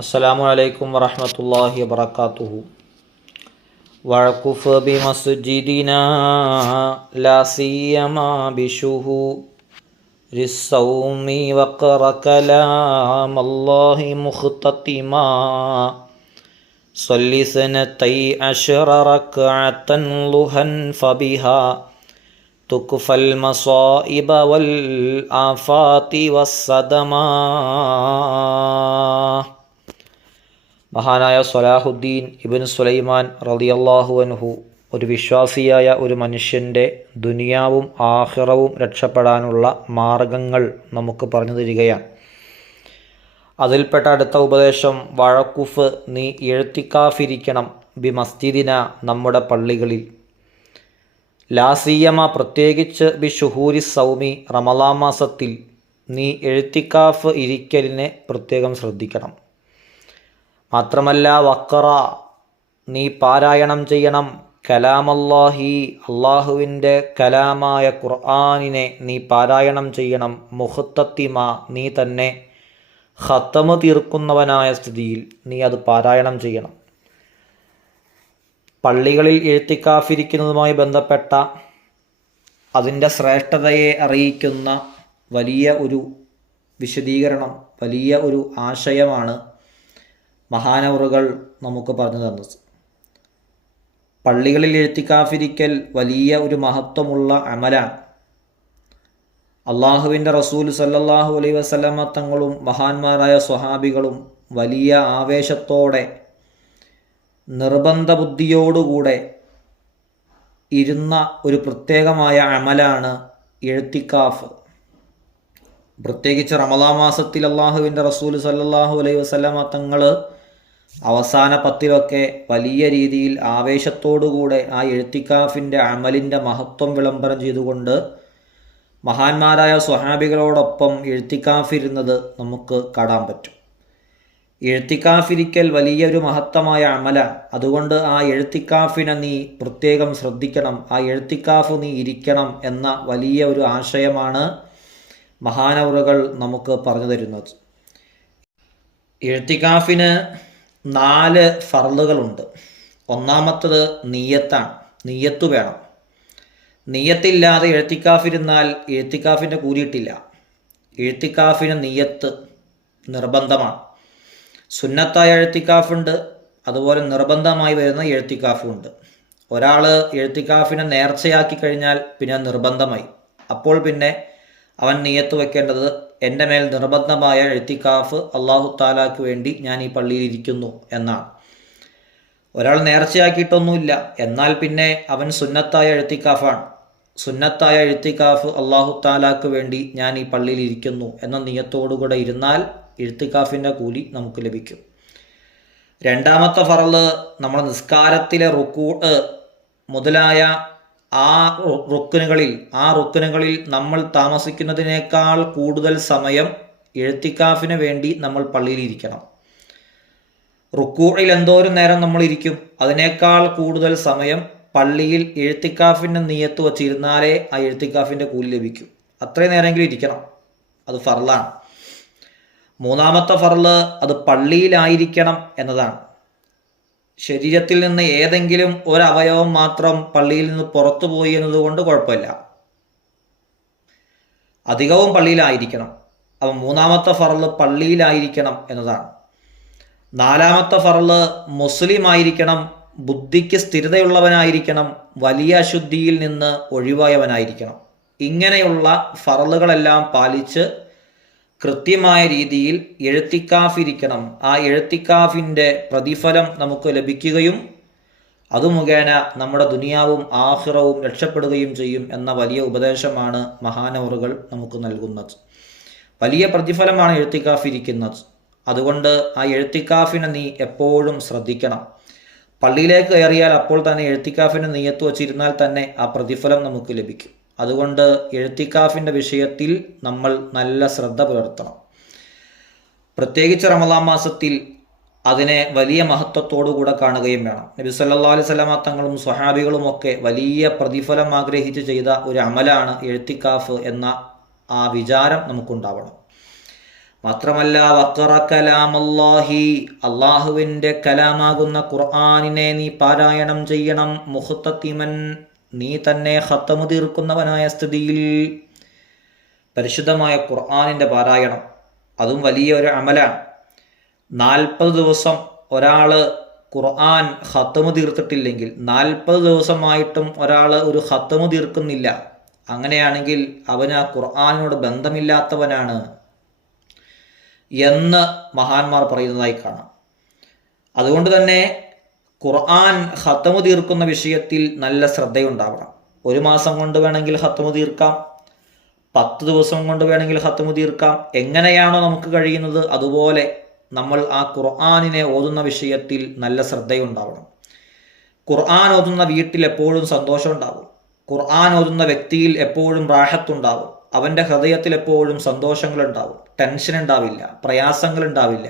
അസ്സലാമു അലൈക്കും വറഹ്മത്തുള്ളാഹി വബറകാതുഹു. വഅഖുഫ് ബിമസ്ജിദിനാ ലാ സിയമാ ബിശുഹൂരിസ്സൗമി വഖറ കലാമല്ലാഹി മുഖ്തതിമാ സ്വല്ലി സനതൈ അശ്റ റക്അതൻ ളുഹൻ ഫബിഹാ തുക്ഫൽ മസായിബ വൽ ആഫാതി വസ്സദമാ. മഹാനായ സ്വലാഹുദ്ദീൻ ഇബ്നു സുലൈമാൻ റളിയല്ലാഹു അൻഹു ഒരു വിശ്വാസിയായ ഒരു മനുഷ്യൻ്റെ ദുനിയാവും ആഖിറവും രക്ഷപ്പെടാനുള്ള മാർഗങ്ങൾ നമുക്ക് പറഞ്ഞു തരികയാണ്. അതിൽപ്പെട്ട അടുത്ത ഉപദേശം വഴക്കുഫ്, നീ എഴുത്തിക്കാഫിരിക്കണം ബി മസ്ജിദിന, നമ്മുടെ പള്ളികളിൽ, ലാസിയമ പ്രത്യേകിച്ച് ബി ഷുഹൂരി സൗമി, റമളാൻ മാസത്തിൽ നീ എഴുത്തിക്കാഫ് ഇരിക്കലിനെ പ്രത്യേകം ശ്രദ്ധിക്കണം. മാത്രമല്ല വഖറ, നീ പാരായണം ചെയ്യണം, കലാമല്ലാഹി, അള്ളാഹുവിൻ്റെ കലാമായ ഖുർആനിനെ നീ പാരായണം ചെയ്യണം, മുഖ്തത്തിമ, നീ തന്നെ ഖത്തമ് തീർക്കുന്നവനായ സ്ഥിതിയിൽ നീ അത് പാരായണം ചെയ്യണം. പള്ളികളിൽ എഴുത്തിക്കാഫിരിക്കുന്നതുമായി ബന്ധപ്പെട്ട അതിൻ്റെ ശ്രേഷ്ഠതയെ അറിയിക്കുന്ന വലിയ ഒരു വിശദീകരണം, വലിയ ഒരു ആശയമാണ് മഹാനവറുകൾ നമുക്ക് പറഞ്ഞു തന്നത്. പള്ളികളിൽ എഴുത്തിക്കാഫിരിക്കൽ വലിയ ഒരു മഹത്വമുള്ള അമലാണ്. അള്ളാഹുവിൻ്റെ റസൂൽ സല്ലല്ലാഹു അലൈഹി വസല്ലമ തങ്ങളും മഹാന്മാരായ സ്വഹാബികളും വലിയ ആവേശത്തോടെ നിർബന്ധ ബുദ്ധിയോടുകൂടെ ഇരുന്ന ഒരു പ്രത്യേകമായ അമലാണ് എഴുത്തിക്കാഫ്. പ്രത്യേകിച്ച് റമളാൻ മാസത്തിൽ അള്ളാഹുവിൻ്റെ റസൂൽ സല്ലല്ലാഹു അലൈഹി വസല്ലമ തങ്ങൾ അവസാന പത്തിലൊക്കെ വലിയ രീതിയിൽ ആവേശത്തോടുകൂടെ ആ എഴുത്തിക്കാഫിൻ്റെ അമലിൻ്റെ മഹത്വം വിളംബരം ചെയ്തുകൊണ്ട് മഹാന്മാരായ സ്വഹാബികളോടൊപ്പം എഴുത്തിക്കാഫിരുന്നത് നമുക്ക് കാണാൻ പറ്റും. എഴുത്തിക്കാഫിരിക്കൽ വലിയൊരു മഹത്തമായ അമലാണ്. അതുകൊണ്ട് ആ എഴുത്തിക്കാഫിനെ നീ പ്രത്യേകം ശ്രദ്ധിക്കണം, ആ എഴുത്തിക്കാഫ് നീ ഇരിക്കണം എന്ന വലിയ ഒരു ആശയമാണ് മഹാനവറുകൾ നമുക്ക് പറഞ്ഞു തരുന്നത്. എഴുത്തിക്കാഫിന് 4 ഫർളുകളുണ്ട്. ഒന്നാമത്തത് നിയ്യത്താണ്. നിയ്യത്ത് വേണം. നിയ്യത്തില്ലാതെ എഴുത്തിക്കാഫിരുന്നാൽ എഴുത്തിക്കാഫിൻ്റെ കൂലിയിട്ടില്ല. എഴുത്തിക്കാഫിന് നിയ്യത്ത് നിർബന്ധമാണ്. സുന്നത്തായ എഴുത്തിക്കാഫുണ്ട്, അതുപോലെ നിർബന്ധമായി വരുന്ന എഴുത്തിക്കാഫുണ്ട്. ഒരാൾ എഴുത്തിക്കാഫിനെ നേർച്ചയാക്കി കഴിഞ്ഞാൽ പിന്നെ നിർബന്ധമായി. അപ്പോൾ പിന്നെ അവൻ നിയ്യത്ത് വെക്കേണ്ടത്, എൻ്റെ മേൽ നിർബന്ധമായ എഴുത്തിക്കാഫ് അള്ളാഹു താലാക്ക് വേണ്ടി ഞാൻ ഈ പള്ളിയിൽ ഇരിക്കുന്നു എന്നാണ്. ഒരാൾ നേർച്ചയാക്കിയിട്ടൊന്നുമില്ല, എന്നാൽ പിന്നെ അവൻ സുന്നത്തായ എഴുത്തിക്കാഫാണ്. സുന്നത്തായ എഴുത്തിക്കാഫ് അള്ളാഹു താലാക്ക് വേണ്ടി ഞാൻ ഈ പള്ളിയിൽ ഇരിക്കുന്നു എന്ന നിയ്യത്തോടുകൂടെ ഇരുന്നാൽ എഴുത്തിക്കാഫിൻ്റെ കൂലി നമുക്ക് ലഭിക്കും. രണ്ടാമത്തെ ഫറള് നമ്മുടെ നിസ്കാരത്തിലെ റുക്കൂഅ് മുതലായ ആ റുക്നുകളിൽ നമ്മൾ താമസിക്കുന്നതിനേക്കാൾ കൂടുതൽ സമയം എഴുത്തിക്കാഫിന് വേണ്ടി നമ്മൾ പള്ളിയിൽ ഇരിക്കണം. റുക്കൂഇൽ എന്തോരം നേരം നമ്മൾ ഇരിക്കും, അതിനേക്കാൾ കൂടുതൽ സമയം പള്ളിയിൽ എഴുത്തിക്കാഫിൻ്റെ നിയ്യത്ത് വച്ചിരുന്നാലേ ആ എഴുത്തിക്കാഫിൻ്റെ കൂലി ലഭിക്കും. അത്രയും നേരമെങ്കിലും ഇരിക്കണം, അത് ഫർളാണ്. മൂന്നാമത്തെ ഫർള് അത് പള്ളിയിലായിരിക്കണം എന്നതാണ്. ശരീരത്തിൽ നിന്ന് ഏതെങ്കിലും ഒരവയവം മാത്രം പള്ളിയിൽ നിന്ന് പുറത്തു പോയി എന്നതുകൊണ്ട് കുഴപ്പമില്ല, അധികവും പള്ളിയിലായിരിക്കണം. അപ്പം മൂന്നാമത്തെ ഫർള് പള്ളിയിലായിരിക്കണം എന്നതാണ്. നാലാമത്തെ ഫർള് മുസ്ലിം ആയിരിക്കണം, ബുദ്ധിക്ക് സ്ഥിരതയുള്ളവനായിരിക്കണം, വലിയ അശുദ്ധിയിൽ നിന്ന് ഒഴിവായവനായിരിക്കണം. ഇങ്ങനെയുള്ള ഫർളുകളെല്ലാം പാലിച്ച് കൃത്യമായ രീതിയിൽ എഴുത്തിക്കാഫിരിക്കണം. ആ എഴുത്തിക്കാഫിൻ്റെ പ്രതിഫലം നമുക്ക് ലഭിക്കുകയും അത് മുഖേന നമ്മുടെ ദുനിയാവും ആഖിറവും രക്ഷപ്പെടുകയും ചെയ്യും എന്ന വലിയ ഉപദേശമാണ് മഹാനവറുകൾ നമുക്ക് നൽകുന്നത്. വലിയ പ്രതിഫലമാണ് എഴുത്തിക്കാഫിരിക്കുന്നത്. അതുകൊണ്ട് ആ എഴുത്തിക്കാഫിനെ നീ എപ്പോഴും ശ്രദ്ധിക്കണം. പള്ളിയിലേക്ക് കയറിയാൽ അപ്പോൾ തന്നെ എഴുത്തിക്കാഫിന് നിയ്യത്ത് വച്ചിരുന്നാൽ തന്നെ ആ പ്രതിഫലം നമുക്ക് ലഭിക്കും. അതുകൊണ്ട് എഴുത്തിക്കാഫിൻ്റെ വിഷയത്തിൽ നമ്മൾ നല്ല ശ്രദ്ധ പുലർത്തണം. പ്രത്യേകിച്ച് റമളാൻ മാസത്തിൽ അതിനെ വലിയ മഹത്വത്തോടുകൂടെ കാണുകയും വേണം. നബി സല്ലല്ലാഹു അലൈഹി വസല്ലമ തങ്ങളും സ്വഹാബികളും ഒക്കെ വലിയ പ്രതിഫലം ആഗ്രഹിച്ച് ചെയ്ത ഒരു അമലാണ് എഴുത്തിക്കാഫ് എന്ന ആ വിചാരം നമുക്കുണ്ടാവണം. മാത്രമല്ല വഖറ കലാമല്ലാഹി, അള്ളാഹുവിൻ്റെ കലാമാകുന്ന ഖുർആനിനെ നീ പാരായണം ചെയ്യണം. മുഖ്തത്തിമൻ, നീ തന്നെ ഖത്തമു തീർക്കുന്നവനായ സ്ഥിതിയിൽ. പരിശുദ്ധമായ ഖുർആനിൻ്റെ പാരായണം അതും വലിയ ഒരു അമലാണ്. 40 ദിവസം ഒരാൾ ഖുർആൻ ഖത്തമു തീർത്തിട്ടില്ലെങ്കിൽ, 40 ദിവസമായിട്ടും ഒരാൾ ഒരു ഖത്തമു തീർക്കുന്നില്ല, അങ്ങനെയാണെങ്കിൽ അവന് ആ ഖുർആനിനോട് ബന്ധമില്ലാത്തവനാണ് എന്ന് മഹാന്മാർ പറയുന്നതായി കാണാം. അതുകൊണ്ട് തന്നെ ഖുർആൻ ഖത്തമു തീർക്കുന്ന വിഷയത്തിൽ നല്ല ശ്രദ്ധയുണ്ടാവണം. 1 മാസം കൊണ്ട് വേണമെങ്കിൽ ഖത്തമു തീർക്കാം, 10 ദിവസം കൊണ്ട് വേണമെങ്കിൽ ഖത്തമു തീർക്കാം. എങ്ങനെയാണോ നമുക്ക് കഴിയുന്നത് അതുപോലെ നമ്മൾ ആ ഖുർആനിനെ ഓതുന്ന വിഷയത്തിൽ നല്ല ശ്രദ്ധയുണ്ടാവണം. ഖുർആൻ ഓതുന്ന വീട്ടിൽ എപ്പോഴും സന്തോഷം ഉണ്ടാവും. ഖുർആൻ ഓതുന്ന വ്യക്തിയിൽ എപ്പോഴും റാഹത്തുണ്ടാവും. അവൻ്റെ ഹൃദയത്തിൽ എപ്പോഴും സന്തോഷങ്ങളുണ്ടാവും, ടെൻഷൻ ഉണ്ടാവില്ല, പ്രയാസങ്ങളുണ്ടാവില്ല.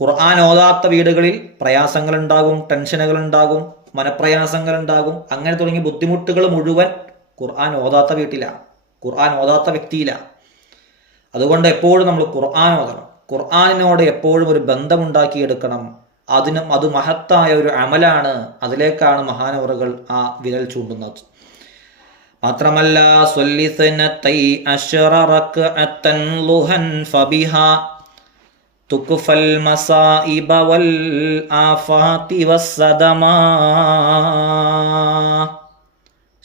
ഖുർആൻ ഓതാത്ത വീടുകളിൽ പ്രയാസങ്ങളുണ്ടാകും, ടെൻഷനുകളുണ്ടാകും, മനപ്രയാസങ്ങളുണ്ടാകും. അങ്ങനെ തുടങ്ങി ബുദ്ധിമുട്ടുകൾ മുഴുവൻ ഖുർആൻ ഓതാത്ത വീട്ടിലാണ്, ഖുർആൻ ഓതാത്ത വ്യക്തിയിലാണ്. അതുകൊണ്ട് എപ്പോഴും നമ്മൾ ഖുർആൻ ഓതണം. ഖുർആനിനോട് എപ്പോഴും ഒരു ബന്ധമുണ്ടാക്കിയെടുക്കണം. അത് മഹത്തായ ഒരു അമലാണ്. അതിലേക്കാണ് മഹാനവറുകൾ ആ വിരൽ ചൂണ്ടുന്നത്. മാത്രമല്ല സ്വല്ലിസനതൈ അശ്റ റക്അതൻ ളുഹൻ ഫബിഹാ തുക്ഫൽ മസായിബ വൽ ആഫാതി വസ്സദമാ.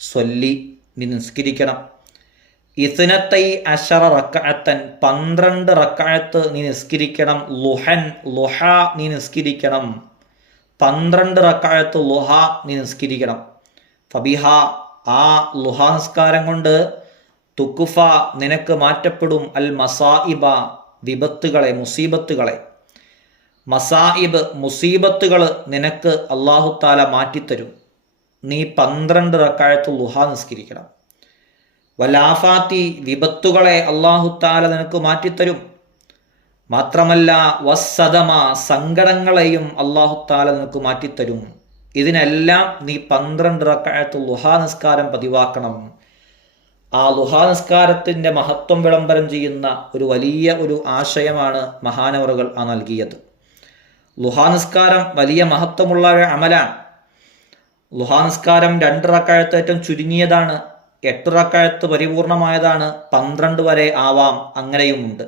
സ്വല്ലി, നീ നിസ്കരിക്കണം. ഇസ്നത്തൈ അശറ റക്അത്തൻ, 12 റക്അത്ത് നീ നിസ്കരിക്കണം. ലുഹൻ, ലുഹ നീ നിസ്കരിക്കണം. 12 റക്അത്ത് ലുഹ നീ നിസ്കരിക്കണം. ഫബിഹ, ആ ലുഹ നിസ്കാരം കൊണ്ട് തുക്കുഫ, നിനക്ക് മാറ്റപ്പെടും. അൽ മസായിബ, വിപത്തുകളെ, മുസീബത്തുകളെ. മസായിബ്, മുസീബത്തുകൾ നിനക്ക് അല്ലാഹു തആല മാറ്റിത്തരും. നീ 12 റക്അത്ത് ലുഹ നിസ്കരിക്കണം. വലാഫാത്തി, വിപത്തുകളെ അല്ലാഹു തആല നിനക്ക് മാറ്റിത്തരും. മാത്രമല്ല വസ്സദമ, സങ്കടങ്ങളെയും അല്ലാഹു തആല നിനക്ക് മാറ്റിത്തരും. ഇതിനെല്ലാം നീ 12 റക്അത്ത് ളുഹാ നിസ്കാരം പതിവാക്കണം. ആ ളുഹാ നിസ്കാരത്തിൻ്റെ മഹത്വം വിളംബരം ചെയ്യുന്ന ഒരു വലിയ ഒരു ആശയമാണ് മഹാനവറുകൾ നൽകിയത്. ളുഹാ നിസ്കാരം വലിയ മഹത്വമുള്ള ഒരു അമലാണ്. ളുഹാ നിസ്കാരം 2 റക്അത്ത് ഏറ്റവും ചുരുങ്ങിയതാണ്, 8 റക്അത്ത് പരിപൂർണമായതാണ്, 12 വരെ ആവാം, അങ്ങനെയുമുണ്ട്.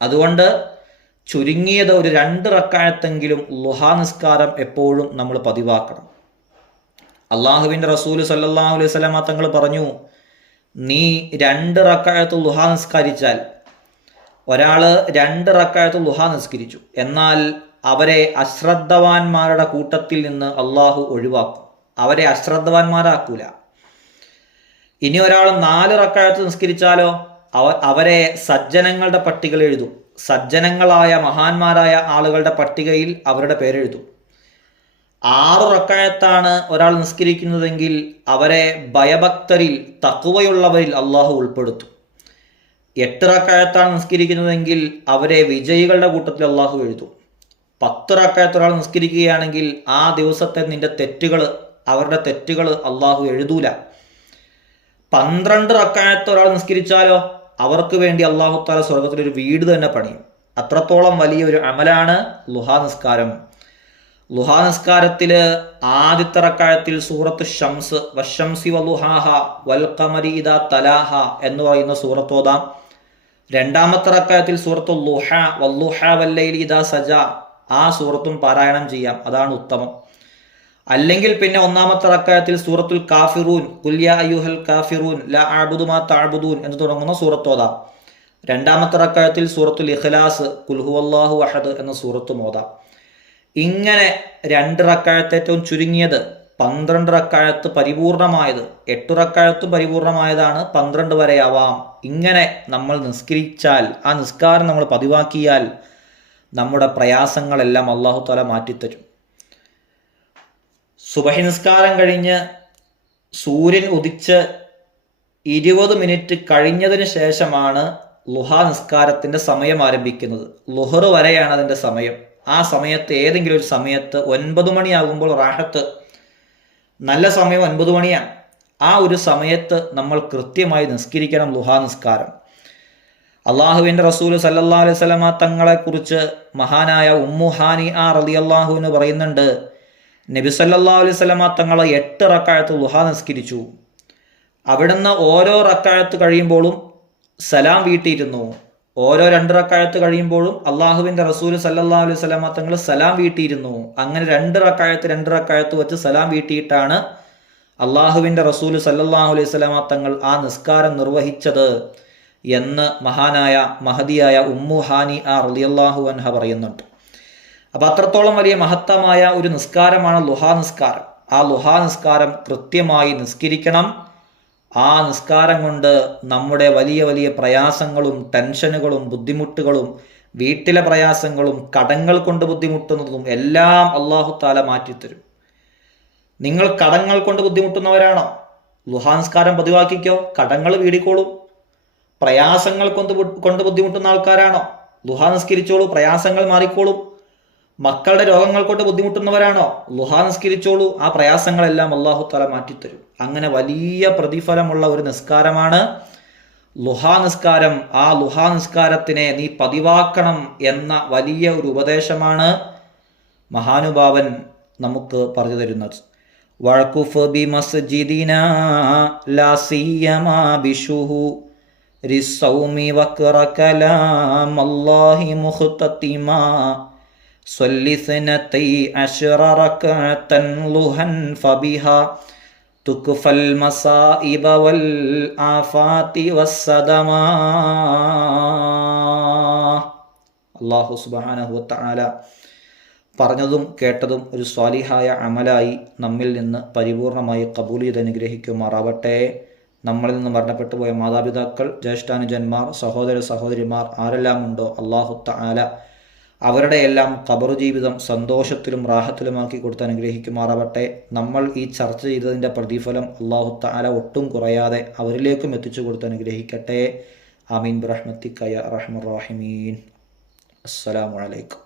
അതുകൊണ്ട് ചുരുങ്ങിയത് ഒരു 2 റക്അത്തെങ്കിലും ളുഹാ നിസ്കാരം എപ്പോഴും നമ്മൾ പതിവാക്കണം. അള്ളാഹുവിൻ്റെ റസൂൽ സല്ലല്ലാഹു അലൈഹി വസല്ലമ തങ്ങൾ പറഞ്ഞു, നീ 2 റക്അത്ത് ളുഹാ നിസ്കരിച്ചാൽ, ഒരാൾ 2 റക്അത്ത് ളുഹാ നിസ്കരിച്ചു, എന്നാൽ അവരെ അശ്രദ്ധവാന്മാരുടെ കൂട്ടത്തിൽ നിന്ന് അള്ളാഹു ഒഴിവാക്കും, അവരെ അശ്രദ്ധവാന്മാരാക്കൂല. ഇനി ഒരാൾ 4 റക്അത്ത് നിസ്കരിച്ചാലോ, അവരെ സജ്ജനങ്ങളുടെ പട്ടികയിൽ എഴുതും. സജ്ജനങ്ങളായ മഹാന്മാരായ ആളുകളുടെ പട്ടികയിൽ അവരുടെ പേരെഴുതും. 6 റക്അത്താണ് ഒരാൾ നിസ്കരിക്കുന്നതെങ്കിൽ അവരെ ഭയഭക്തരിൽ, തഖ്വയുള്ളവരിൽ അള്ളാഹു ഉൾപ്പെടുത്തും. 8 റക്അത്താണ് നിസ്കരിക്കുന്നതെങ്കിൽ അവരെ വിജയികളുടെ കൂട്ടത്തിൽ അള്ളാഹു എഴുതും. 10 റക്അത്ത് ഒരാൾ നിസ്കരിക്കുകയാണെങ്കിൽ ആ ദിവസത്തെ നിന്റെ തെറ്റുകൾ, അവരുടെ തെറ്റുകൾ അള്ളാഹു എഴുതൂല. 12 റക്അത്ത് ഒരാൾ നിസ്കരിച്ചാലോ, അവർക്ക് വേണ്ടി അല്ലാഹു തആല സ്വർഗത്തിൽ ഒരു വീട് തന്നെ പണിയും. അത്രത്തോളം വലിയൊരു അമലാണ് ളുഹാ നിസ്കാരം. ളുഹാ നിസ്കാരത്തിൽ ആദ്യത്തെ റക്അത്തിൽ സൂറത്തു ഷംസ്, വശംസി വളുഹാഹ വൽ ഖമരി ഇദാ തലാഹ എന്ന് പറയുന്ന സൂറത്ത് ഓതാം. 2ാമത്തെ റക്അത്തിൽ സൂറത്തു ളുഹ വല്ളുഹ വല്ലൈലി ഇദാ സജ, ആ സൂറത്തും പാരായണം ചെയ്യാം, അതാണ് ഉത്തമം. അല്ലെങ്കിൽ പിന്നെ 1ാമത്തെ റക്അത്തിൽ സൂറത്തുൽ കാഫിറൂൻ, ഖുൽ യാ അയ്യുഹൽ കാഫിറൂൻ ലാ അഅ്ബുദു മാ തഅ്ബുദൂൻ എന്ന് തുടങ്ങുന്ന സൂറത്ത് ഓതാം. 2ാമത്തെ റക്അത്തിൽ സൂറത്തുൽ ഇഖ്ലാസ്, ഖുൽ ഹുവല്ലാഹു അഹദ് എന്ന സൂറത്തും ഓതാം. ഇങ്ങനെ 2 റക്അത്ത് ഏറ്റവും ചുരുങ്ങിയത്, 12 റക്അത്ത് പരിപൂർണമായത്, 8 റക്അത്ത് പരിപൂർണമായതാണ്, 12 വരെ ആവാം. ഇങ്ങനെ നമ്മൾ നിസ്കരിച്ചാൽ, ആ നിസ്കാരം നമ്മൾ പതിവാക്കിയാൽ നമ്മുടെ പ്രയാസങ്ങളെല്ലാം അല്ലാഹു തആല മാറ്റിത്തരും. സുബഹി നിസ്കാരം കഴിഞ്ഞ് സൂര്യൻ ഉദിച്ച് 20 മിനിറ്റ് കഴിഞ്ഞതിന് ശേഷമാണ് ളുഹാ നിസ്കാരത്തിൻ്റെ സമയം ആരംഭിക്കുന്നത്. ളുഹർ വരെയാണ് അതിൻ്റെ സമയം. ആ സമയത്ത് ഏതെങ്കിലും ഒരു സമയത്ത് 9 മണിയാകുമ്പോൾ റാഹത്ത്, നല്ല സമയം 9 മണിയാണ്. ആ ഒരു സമയത്ത് നമ്മൾ കൃത്യമായി നിസ്കരിക്കണം ളുഹാ നിസ്കാരം. അള്ളാഹുവിൻ്റെ റസൂൽ സല്ലല്ലാഹു അലൈഹി വസല്ലമ തങ്ങളെക്കുറിച്ച് മഹാനായ ഉമ്മു ഹാനിഅ റളിയല്ലാഹു അൻഹ പറയുന്നുണ്ട്, നബി സല്ലല്ലാഹു അലൈഹി വസല്ലമ തങ്ങൾ 8 റക്അത്ത് ദുഹാ നിസ്കരിച്ചു. അവിടുന്ന് ഓരോ റക്അത്ത് കഴിയുമ്പോഴും സലാം വീട്ടിയിരുന്നു. ഓരോ 2 റക്അത്ത് കഴിയുമ്പോഴും അള്ളാഹുവിൻ്റെ റസൂൽ സല്ലല്ലാഹു അലൈഹി വസല്ലമ തങ്ങൾ സലാം വീട്ടിയിരുന്നു. അങ്ങനെ 2 റക്അത്ത് വെച്ച് സലാം വീട്ടിയിട്ടാണ് അള്ളാഹുവിൻ്റെ റസൂൽ സല്ലല്ലാഹു അലൈഹി വസല്ലമ തങ്ങൾ ആ നിസ്കാരം നിർവഹിച്ചത് എന്ന് മഹാനായ മഹദിയായ ഉമ്മു ഹാനിഅ റളിയല്ലാഹു അൻഹ പറയുന്നുണ്ട്. അപ്പം അത്രത്തോളം വലിയ മഹത്തമായ ഒരു നിസ്കാരമാണ് ളുഹാ നിസ്കാരം. ആ ളുഹാ നിസ്കാരം കൃത്യമായി നിസ്കരിക്കണം. ആ നിസ്കാരം കൊണ്ട് നമ്മുടെ വലിയ വലിയ പ്രയാസങ്ങളും ടെൻഷനുകളും ബുദ്ധിമുട്ടുകളും വീട്ടിലെ പ്രയാസങ്ങളും കടങ്ങൾ കൊണ്ട് ബുദ്ധിമുട്ടുന്നതും എല്ലാം അല്ലാഹു തആല മാറ്റിത്തരും. നിങ്ങൾ കടങ്ങൾ കൊണ്ട് ബുദ്ധിമുട്ടുന്നവരാണോ? ളുഹാ നിസ്കാരം പതിവാക്കിക്കോ, കടങ്ങൾ വീടിക്കോളും. പ്രയാസങ്ങൾ കൊണ്ട് ബുദ്ധിമുട്ടുന്ന ആൾക്കാരാണോ? ളുഹാ നിസ്കരിച്ചോളൂ, പ്രയാസങ്ങൾ മാറിക്കോളും. മക്കളുടെ രോഗങ്ങൾ കൊണ്ട് ബുദ്ധിമുട്ടുന്നവരാണോ? ളുഹാ നിസ്കരിച്ചോളൂ, ആ പ്രയാസങ്ങളെല്ലാം അല്ലാഹു തആല മാറ്റിത്തരും. അങ്ങനെ വലിയ പ്രതിഫലമുള്ള ഒരു നിസ്കാരമാണ് ളുഹാ നിസ്കാരം. ആ ളുഹാ നിസ്കാരത്തിനെ നീ പതിവാക്കണം എന്ന വലിയ ഒരു ഉപദേശമാണ് മഹാനുഭാവൻ നമുക്ക് പറഞ്ഞു തരുന്നത്. വഖഫ് ബി മസ്ജിദിനാ ലാ സിയമാ ബിശുഹു റിസ്സൗമി വഖറ കലാം അല്ലാഹി മുഖ്തതിമാ സ്വല്ലി സനതൈ അശ്റ റകഅതൻ ളുഹൻ ഫബിഹാ തുക്ഫൽ മസാഇബ വൽ ആഫാതി വസ്സദമാ. അല്ലാഹു സുബ്ഹാനഹു വ തആല പറഞ്ഞതും കേട്ടതും ഒരു സ്വാലിഹായ അമലായി നമ്മിൽ നിന്ന് പരിപൂർണമായി ഖബൂൽ ചെയ്ത് അനുഗ്രഹിക്കുമാറാവട്ടെ. നമ്മളിൽ നിന്ന് മരണപ്പെട്ടു പോയ മാതാപിതാക്കൾ, ജ്യേഷ്ഠാനുജന്മാർ, സഹോദര സഹോദരിമാർ ആരെല്ലാം ഉണ്ടോ അല്ലാഹു തആല അവരുടെ എല്ലാം ഖബർ ജീവിതം സന്തോഷത്തിലും റാഹത്തിലുമാക്കി കൊടുത്ത് അനുഗ്രഹിക്കുമാറാവട്ടെ. നമ്മൾ ഈ ചർച്ച ചെയ്തതിൻ്റെ പ്രതിഫലം അല്ലാഹു തആല ഒട്ടും കുറയാതെ അവരിലേക്കും എത്തിച്ചു കൊടുത്ത് അനുഗ്രഹിക്കട്ടെ. ആമീൻ ബിറഹ്മതിക യാ അർഹമർ റഹീമീൻ. അസ്സലാമു അലൈക്കും.